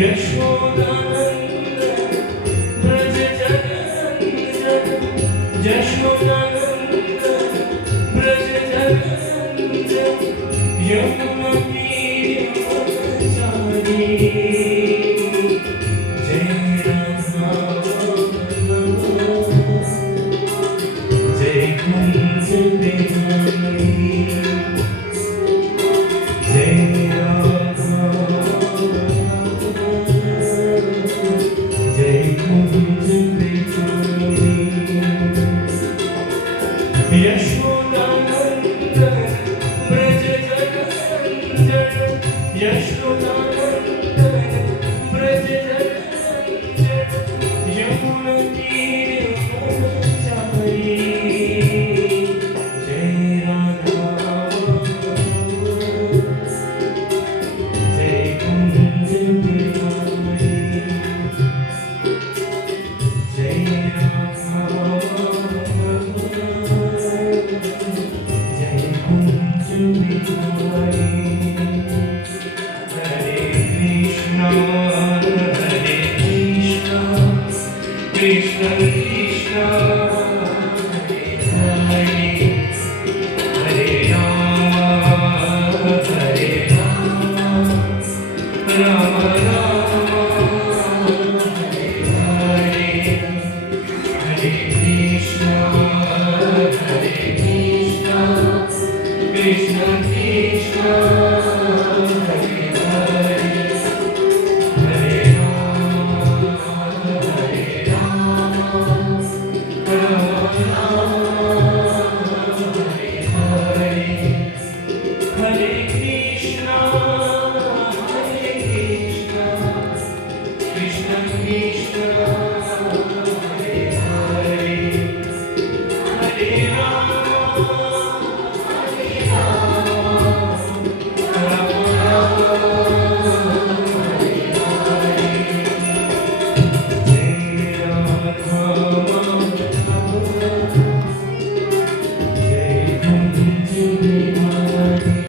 Yashodanand Braj जगन्नद Yashodanand Braj जगन्नद Yamuna तीरचारी Jai Radha Jai Kunj Bihari Jai Radha Jai Kunj Bihari Yashodanand Braj जगन्नद Yashodanand Braj जगन्नद Yamuna तीरचारी Jai Radha Jai Kunj Bihari Jai Radha Jai Kunj Bihari Hare Krishna Krishna Krishna Hare Hare Ram Ram Ram Hare Hare Hare Krishna Krishna Krishna Hare Hare Hare Ram Ram Ram Hare Hare Hare